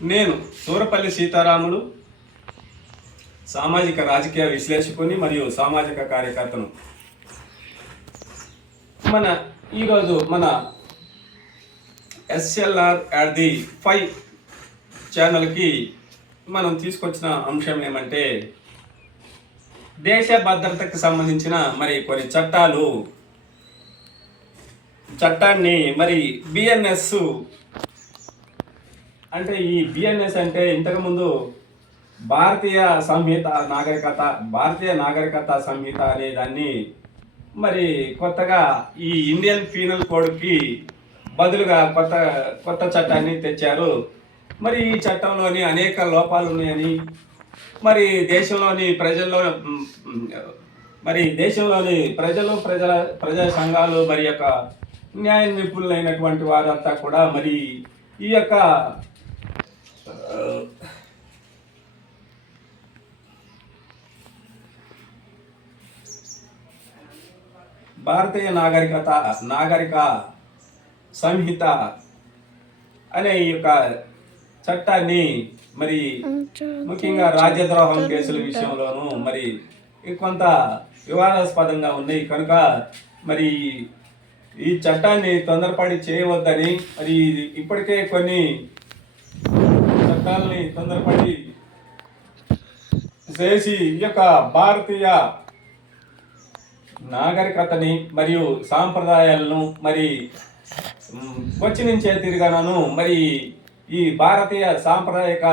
నేను సూరపల్లి సీతారాములు సామాజిక రాజకీయ విశ్లేషకుని మరియు సామాజిక కార్యకర్తను. మన ఈరోజు మన ఎస్ఎల్ఆర్ అట్ ది ఫైవ్ ఛానల్కి మనం తీసుకొచ్చిన అంశం ఏమంటే దేశ భద్రతకు సంబంధించిన మరి కొన్ని చట్టాలు. చట్టాన్ని మరి బిఎన్ఎస్ అంటే ఈ బిఎన్ఎస్ అంటే ఇంతకుముందు భారతీయ సంహిత నాగరికత భారతీయ నాగరికత సంహిత అనే దాన్ని మరి కొత్తగా ఈ ఇండియన్ పీనల్ కోడ్కి బదులుగా కొత్త కొత్త చట్టాన్ని తెచ్చారు. మరి ఈ చట్టంలోని అనేక లోపాలు ఉన్నాయని మరి దేశంలోని ప్రజల్లో మరి దేశంలోని ప్రజలు ప్రజల ప్రజా సంఘాలు మరి యొక్క న్యాయ నిపుణులైనటువంటి వారంతా కూడా మరి ఈ యొక్క భారతీయ నాగరికత నాగరిక సంహిత అనే ఈ యొక్క చట్టాన్ని మరి ముఖ్యంగా రాజ్యద్రోహం కేసుల విషయంలోనూ మరి కొంత వివాదాస్పదంగా ఉన్నాయి కనుక మరి ఈ చట్టాన్ని తొందరపడి చేయవద్దని మరి ఇప్పటికే కొన్ని చట్టాలని తొందరపడి చేసి ఈ యొక్క భారతీయ నాగరికతని మరియు సాంప్రదాయాలను మరి మ్, కొచ్చి నుంచే తిరిగాను మరి ఈ భారతీయ సాంప్రదాయక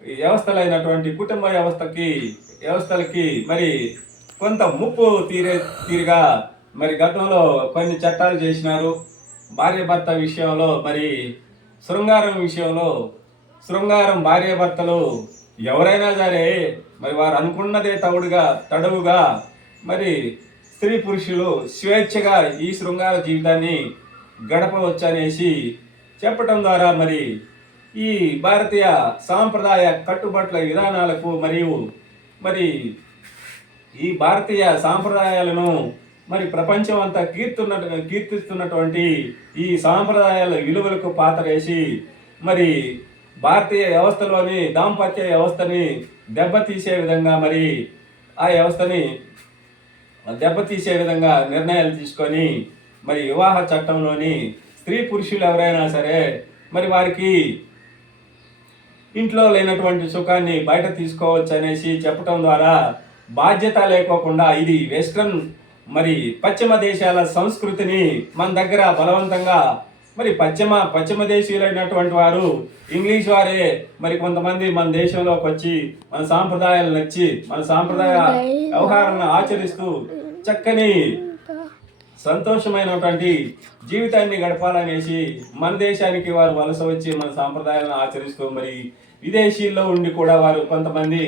వ్యవస్థలైనటువంటి కుటుంబ వ్యవస్థకి వ్యవస్థలకి మరి కొంత ముప్పు తీరే తీరుగా మరి గతంలో కొన్ని చట్టాలు చేసినారు. భార్యాభర్త విషయంలో మరి శృంగారం విషయంలో శృంగారం భార్యాభర్తలు ఎవరైనా సరే మరి వారు అనుకున్నదే తవుడుగా తడవుగా మరి స్త్రీ పురుషులు స్వేచ్ఛగా ఈ శృంగార జీవితాన్ని గడపవచ్చు అనేసి చెప్పటం ద్వారా మరి ఈ భారతీయ సాంప్రదాయ కట్టుబాట్ల విధానాలకు మరియు మరి ఈ భారతీయ సాంప్రదాయాలను మరి ప్రపంచం అంతా కీర్తున్న కీర్తిస్తున్నటువంటి ఈ సాంప్రదాయాల విలువలకు పాతరేసి మరి భారతీయ వ్యవస్థలోని దాంపత్య వ్యవస్థని దెబ్బతీసే విధంగా మరి ఆ వ్యవస్థని దెబ్బతీసే విధంగా నిర్ణయాలు తీసుకొని మరి వివాహ చట్టంలోని స్త్రీ పురుషులు ఎవరైనా సరే మరి వారికి ఇంట్లో లేనటువంటి సుఖాన్ని బయట తీసుకోవచ్చు అనేసి చెప్పటం ద్వారా బాధ్యత లేకోకుండా ఇది వెస్ట్రన్ మరి పశ్చిమ దేశాల సంస్కృతిని మన దగ్గర బలవంతంగా మరి పశ్చిమ పశ్చిమ దేశీయులైనటువంటి వారు ఇంగ్లీష్ వారే. మరి కొంతమంది మన దేశంలోకి వచ్చి మన సాంప్రదాయాలు నచ్చి మన సాంప్రదాయ వ్యవహారాలను ఆచరిస్తూ చక్కని సంతోషమైనటువంటి జీవితాన్ని గడపాలనేసి మన దేశానికి వారు వలస వచ్చి మన సాంప్రదాయాలను ఆచరిస్తూ మరి విదేశీల్లో ఉండి కూడా వారు కొంతమంది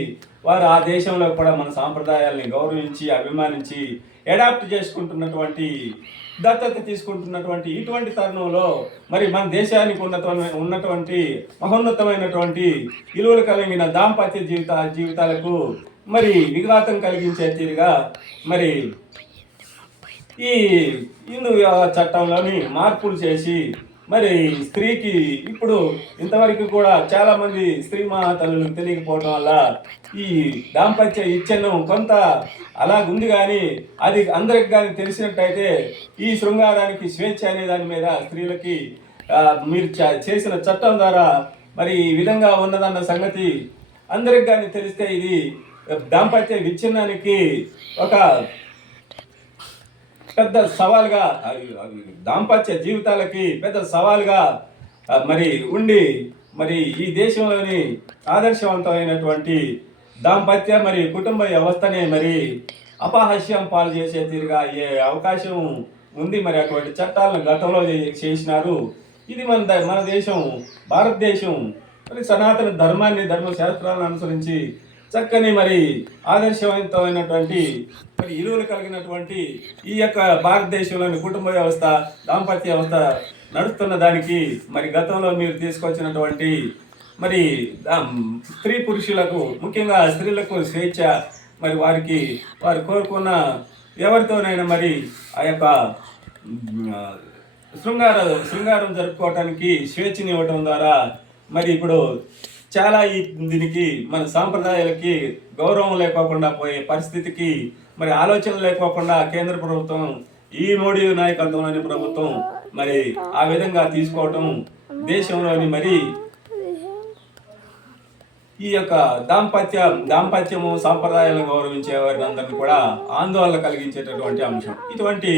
వారు ఆ దేశంలో కూడా మన సాంప్రదాయాల్ని గౌరవించి అభిమానించి అడాప్ట్ చేసుకుంటున్నటువంటి దత్తత తీసుకుంటున్నటువంటి ఇటువంటి తరుణంలో మరి మన దేశానికి ఉన్నతమైన ఉన్నటువంటి మహోన్నతమైనటువంటి విలువలు కలిగిన దాంపత్య జీవిత జీవితాలకు మరి విఘాతం కలిగించే తీరుగా మరి ఈ హిందూ చట్టంలోని మార్పులు చేసి మరి స్త్రీకి ఇప్పుడు ఇంతవరకు కూడా చాలా మంది స్త్రీ మహాతల్లులకు తెలియకపోవడం వల్ల ఈ దాంపత్య ఇచ్చను కొంత అలాగుంది కానీ అది అందరికి కానీ తెలిసినట్టయితే ఈ శృంగారానికి స్వేచ్ఛ అనే దాని మీద స్త్రీలకి మీరు చ- చేసిన చట్టం ద్వారా మరి ఈ విధంగా ఉన్నదన్న సంగతి అందరికి కానీ తెలిస్తే ఇది దాంపత్య విచ్ఛిన్నానికి ఒక పెద్ద సవాల్గా దాంపత్య జీవితాలకి పెద్ద సవాల్గా మరి ఉండి మరి ఈ దేశంలోని ఆదర్శవంతమైనటువంటి దాంపత్య మరి కుటుంబ వ్యవస్థనే మరి అపహాస్యం పాలు చేసే తీరుగా అయ్యే అవకాశం ఉంది. మరి అటువంటి చట్టాలను గతంలో చేసినారు. ఇది మన మన దేశం భారతదేశం మరి సనాతన ధర్మాన్ని ధర్మశాస్త్రాలను అనుసరించి చక్కని మరి ఆదర్శవంతమైనటువంటి మరి ఇరువులు కలిగినటువంటి ఈ యొక్క భారతదేశంలోని కుటుంబ వ్యవస్థ దాంపత్య వ్యవస్థ నడుస్తున్న దానికి మరి గతంలో మీరు తీసుకొచ్చినటువంటి మరి స్త్రీ పురుషులకు ముఖ్యంగా స్త్రీలకు స్వేచ్ఛ మరి వారికి వారు కోరుకున్న ఎవరితోనైనా మరి ఆ యొక్క శృంగార శృంగారం జరుపుకోవటానికి స్వేచ్ఛని ఇవ్వటం ద్వారా మరి ఇప్పుడు చాలా ఈ దీనికి మన సాంప్రదాయాలకి గౌరవం లేకోకుండా పోయే పరిస్థితికి మరి ఆలోచన లేకోకుండా కేంద్ర ప్రభుత్వం ఈ మోడీ నాయకత్వంలోని ప్రభుత్వం మరి ఆ విధంగా తీసుకోవటం దేశంలోని మరి ఈ యొక్క దాంపత్య దాంపత్యము సాంప్రదాయాలను గౌరవించే వారిని అందరినీ కూడా ఆందోళన కలిగించేటటువంటి అంశం. ఇటువంటి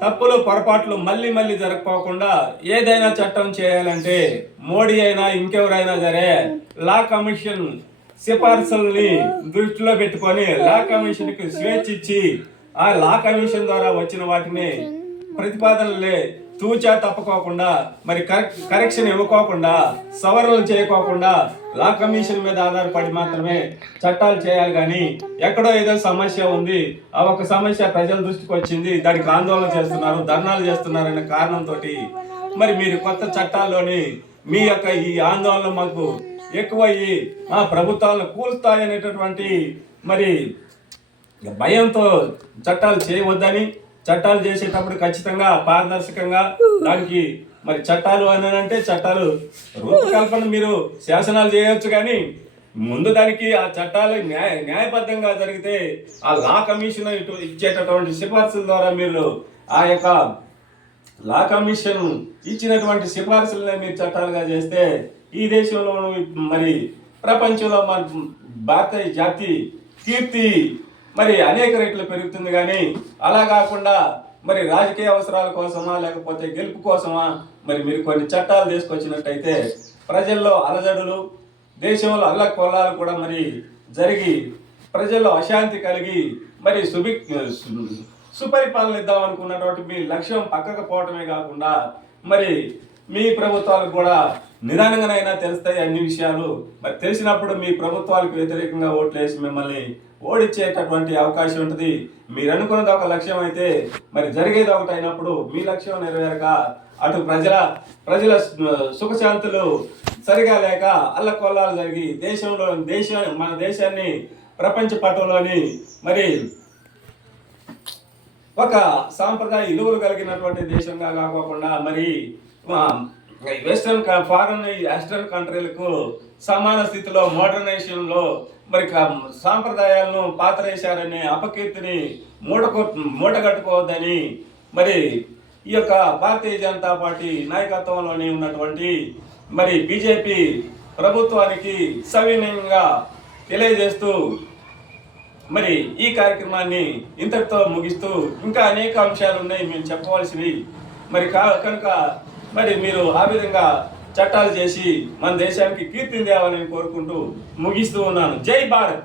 తప్పులు పొరపాట్లు మళ్ళీ మళ్ళీ జరగపోకుండా ఏదైనా చట్టం చేయాలంటే మోడీ అయినా ఇంకెవరైనా సరే లా కమిషన్ సిఫార్సుల్ని దృష్టిలో పెట్టుకొని లా కమిషన్కి స్వేచ్ఛ ఇచ్చి ఆ లా కమిషన్ ద్వారా వచ్చిన వాటిని ప్రతిపాదనలే తూచా తప్పకోకుండా మరి కరెక్షన్ ఇవ్వకోకుండా సవరణలు చేయకోకుండా లా కమిషన్ మీద ఆధారపడి మాత్రమే చట్టాలు చేయాలి కానీ ఎక్కడో ఏదో సమస్య ఉంది ఆ ఒక సమస్య ప్రజల దృష్టికి వచ్చింది దానికి ఆందోళన చేస్తున్నారు ధర్నాలు చేస్తున్నారు అనే కారణంతో మరి మీరు కొత్త చట్టాల్లోని మీ యొక్క ఈ ఆందోళన మాకు ఎక్కువయ్యి మా ప్రభుత్వాలను కూల్స్తాయనేటటువంటి మరి భయంతో చట్టాలు చేయవద్దని చట్టాలు చేసేటప్పుడు ఖచ్చితంగా పారదర్శకంగా దానికి మరి చట్టాలు అని అంటే చట్టాలు రూపకల్పన మీరు శాసనాలు చేయవచ్చు కానీ ముందు దానికి ఆ చట్టాలు న్యాయ న్యాయబద్ధంగా జరిగితే ఆ లా కమిషన్ ఇటు ఇచ్చేటటువంటి సిఫార్సుల ద్వారా మీరు ఆ యొక్క లా కమిషన్ ఇచ్చినటువంటి సిఫార్సులనే మీరు చట్టాలుగా చేస్తే ఈ దేశంలో మరి ప్రపంచంలో మన భారత జాతి కీర్తి మరి అనేక రేట్లు పెరుగుతుంది కానీ అలా కాకుండా మరి రాజకీయ అవసరాల కోసమా లేకపోతే గెలుపు కోసమా మరి మీరు కొన్ని చట్టాలు తీసుకొచ్చినట్టయితే ప్రజల్లో అలజడులు దేశంలో అల్లకొల్లాలు కూడా మరి జరిగి ప్రజల్లో అశాంతి కలిగి మరి సుభి సుపరిపాలన ఇద్దాం అనుకున్నటువంటి మీ లక్ష్యం పక్కకు పోవటమే కాకుండా మరి మీ ప్రభుత్వాలకు కూడా నిదానంగానైనా తెలుస్తాయి అన్ని విషయాలు. మరి తెలిసినప్పుడు మీ ప్రభుత్వాలకు వ్యతిరేకంగా ఓట్లేసి మిమ్మల్ని ఓడిచ్చేటటువంటి అవకాశం ఉంటుంది. మీరు అనుకున్నది ఒక లక్ష్యం అయితే మరి జరిగేది ఒకటి అయినప్పుడు మీ లక్ష్యం నెరవేరక అటు ప్రజల ప్రజల సుఖశాంతులు సరిగా లేక అల్లకొల్లాలు జరిగి దేశంలో దేశం మన దేశాన్ని ప్రపంచ పటంలోని మరి ఒక సాంప్రదాయ విలువలు కలిగినటువంటి దేశంగా కాకోకుండా మరి వెస్టర్న్ ఫారెన్ వెస్టర్న్ కంట్రీలకు సమాన స్థితిలో మోడర్నైజేషన్లో మరి సాంప్రదాయాలను పాతరేశారనే అపకీర్తిని మూట మూటగట్టుకోవద్దని మరి ఈ యొక్క భారతీయ జనతా పార్టీ నాయకత్వంలోని ఉన్నటువంటి మరి బీజేపీ ప్రభుత్వానికి సవినయంగా తెలియజేస్తూ మరి ఈ కార్యక్రమాన్ని ఇంతటితో ముగిస్తూ ఇంకా అనేక అంశాలు ఉన్నాయి మేము చెప్పవలసినవి. మరి కా- కనుక మరి మీరు ఆ విధంగా చట్టాలు చేసి మన దేశానికి కీర్తిని తేవాలని కోరుకుంటూ ముగిస్తూ ఉన్నాను. జై భారత్!